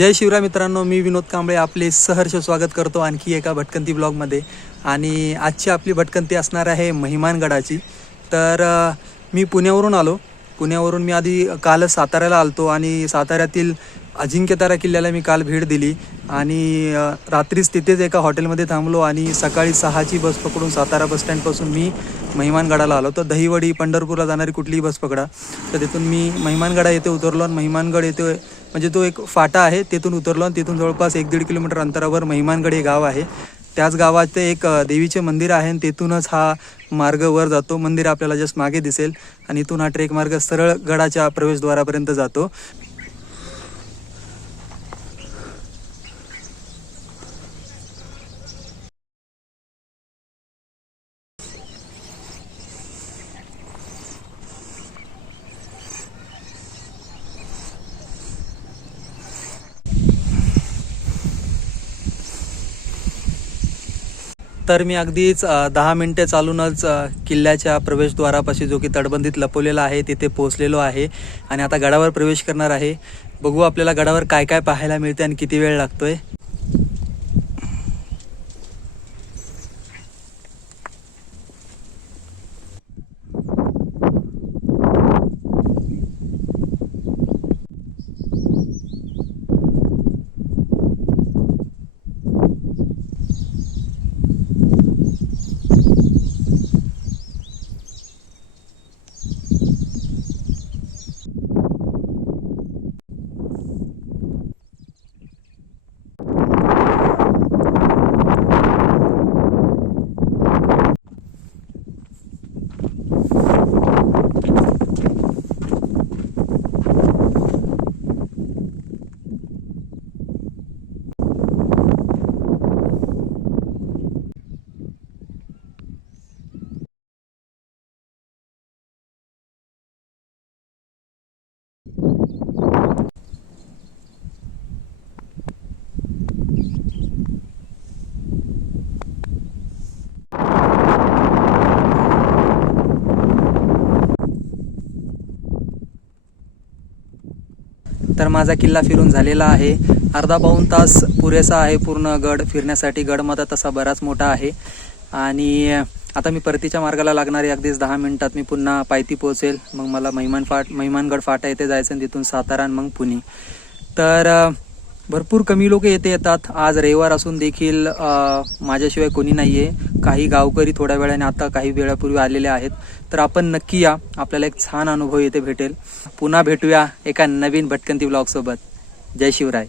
जय शिवराय मित्रांनो, मी विनोद कांबळे आपले सहर्ष स्वागत करतो आणखी एका भटकंती ब्लॉगमध्ये. आणि आजची आपली भटकंती असणार आहे महिमानगडाची. तर मी पुण्यावरून आलो. पुण्यावरून मी आधी कालच साताऱ्याला आलतो आणि साताऱ्यातील अजिंक्यतारा किल्ल्याला मी काल भेट दिली आणि रात्रीच तिथेच एका हॉटेलमध्ये थांबलो आणि सकाळी 6ची बस पकडून सातारा बसस्टँडपासून मी महिमानगडाला आलो. तर दहिवडी पंढरपूरला जाणारी कुठलीही बस पकडा तर तिथून मी महिमानगडा येथे उतरलो आणि महिमानगड येथे म्हणजे तो एक फाटा आहे, तिथून उतरलो आणि तिथून जवळपास 1-1.5 किलोमीटर अंतरावर महिमानगड हे गाव आहे. त्याच गावात एक देवीचे मंदिर आहे आणि तिथूनच हा मार्ग वर जातो. मंदिर आपल्याला जस्ट मागे दिसेल आणि इथून हा ट्रेक मार्ग सरळ गडाच्या प्रवेशद्वारापर्यंत जातो. तर मी अगदीच 10 मिनिटे चालूनच किल्ल्याच्या प्रवेशद्वारापाशी जो की तटबंदीत लपवलेला आहे तिथे पोहोचलेलो आहे आणि आता गडावर प्रवेश करणार आहे. बघू आपल्याला गडावर काय काय पाहायला मिळते आणि किती वेळ लागतोय. तर माझा किल्ला फिरून झालेला आहे. अर्धा-पाऊण तास पुरेसा आहे पूर्ण गड फिरण्यासाठी. गडमध्ये तसा बराच मोठा आहे आणि आता मी परतीच्या मार्गाला लागणार आहे. अगदीच 10 मिनिटात मी पुन्हा पायथी पोहोचेल. मग मला महिमानगड फाटा येथे जायचं आणि तिथून सातारा आणि मग पुणे. तर भरपूर कमी लोक येथे येतात. आज रविवार असून देखील माझ्याशिवाय कोणी नाही आहे. काही गावकरी थोड्या वेळाने आता काही वेळापूर्वी आलेले आहेत. तर आपण नक्की या, आपल्याला एक छान अनुभव येथे भेटेल. पुन्हा भेटूया एका नवीन भटकंती ब्लॉगसोबत. जय शिवराय.